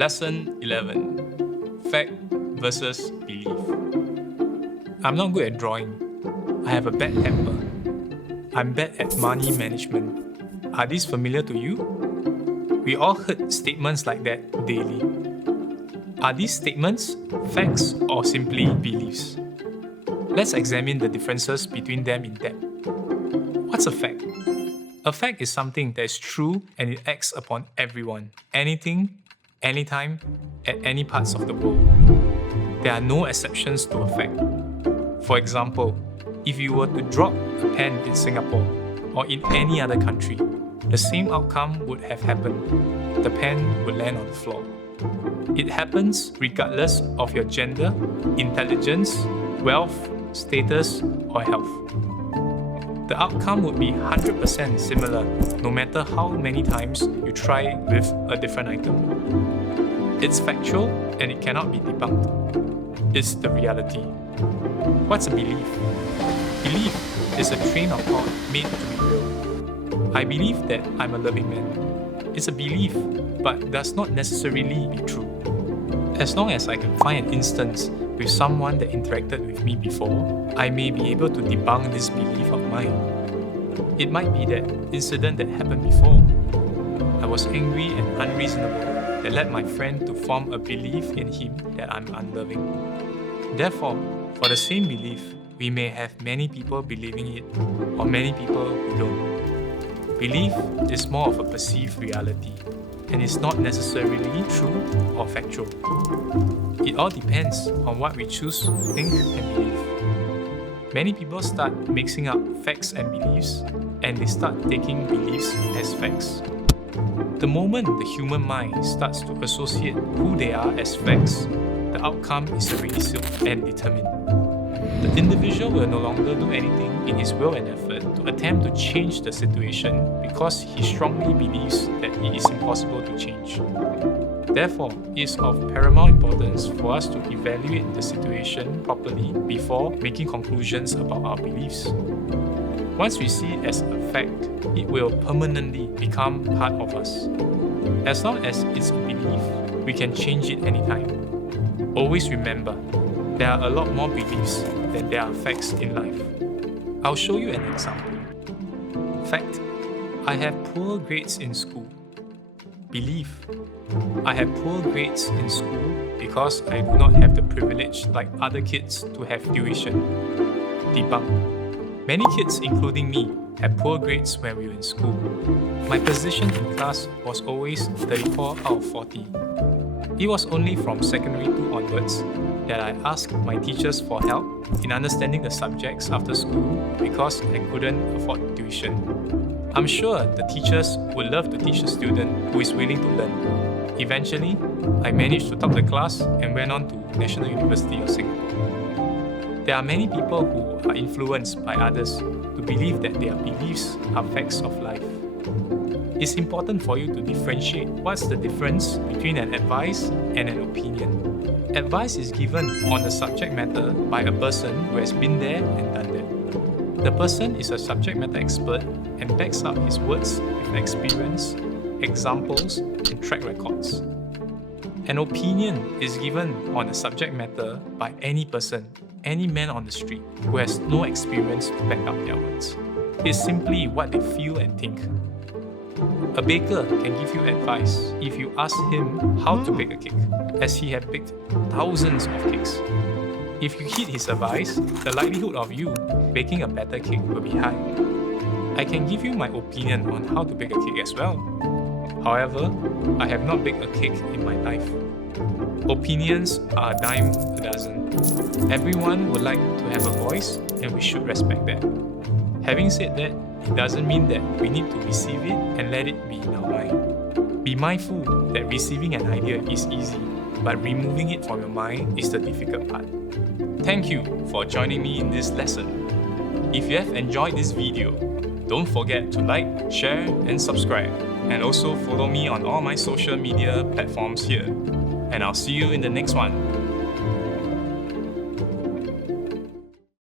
Lesson 11. Fact versus belief. I'm not good at drawing. I have a bad temper. I'm bad at money management. Are these familiar to you? We all heard statements like that daily. Are these statements facts or simply beliefs? Let's examine the differences between them in depth. What's a fact? A fact is something that is true and it acts upon everyone, anything, anytime, at any parts of the world. There are no exceptions to a fact. For example, if you were to drop a pen in Singapore or in any other country, the same outcome would have happened. The pen would land on the floor. It happens regardless of your gender, intelligence, wealth, status, or health. The outcome would be 100% similar no matter how many times you try with a different item. It's factual and it cannot be debunked. It's the reality. What's a belief? Belief is a train of thought made to be real. I believe that I'm a loving man. It's a belief, but does not necessarily be true. As long as I can find an instance with someone that interacted with me before, I may be able to debunk this belief of mine. It might be that incident that happened before. I was angry and unreasonable that led my friend to form a belief in him that I'm unloving. Therefore, for the same belief, we may have many people believing it or many people who don't. Belief is more of a perceived reality and is not necessarily true or factual. It all depends on what we choose to think and believe. Many people start mixing up facts and beliefs, and they start taking beliefs as facts. The moment the human mind starts to associate who they are as facts, the outcome is already sealed and determined. The individual will no longer do anything in his will and effort to attempt to change the situation because he strongly believes that it is impossible to change. Therefore, it is of paramount importance for us to evaluate the situation properly before making conclusions about our beliefs. Once we see it as a fact, it will permanently become part of us. As long as it's a belief, we can change it anytime. Always remember, there are a lot more beliefs than there are facts in life. I'll show you an example. Fact: I have poor grades in school. Belief: I have poor grades in school because I do not have the privilege like other kids to have tuition. Debunk: many kids, including me, had poor grades when we were in school. My position in class was always 34 out of 40. It was only from secondary 2 onwards that I asked my teachers for help in understanding the subjects after school because I couldn't afford tuition. I'm sure the teachers would love to teach a student who is willing to learn. Eventually, I managed to top the class and went on to National University of Singapore. There are many people who are influenced by others to believe that their beliefs are facts of life. It's important for you to differentiate what's the difference between an advice and an opinion. Advice is given on the subject matter by a person who has been there and done that. The person is a subject matter expert and backs up his words with experience, examples, and track records. An opinion is given on a subject matter by any person, any man on the street who has no experience to back up their words. It's simply what they feel and think. A baker can give you advice if you ask him how to bake a cake, as he has baked thousands of cakes. If you heed his advice, the likelihood of you baking a better cake will be high. I can give you my opinion on how to bake a cake as well. However, I have not baked a cake in my life. Opinions are a dime a dozen. Everyone would like to have a voice, and we should respect that. Having said that, it doesn't mean that we need to receive it and let it be in our mind. Be mindful that receiving an idea is easy, but removing it from your mind is the difficult part. Thank you for joining me in this lesson. If you have enjoyed this video, don't forget to like, share, and subscribe. And also follow me on all my social media platforms here. And I'll see you in the next one.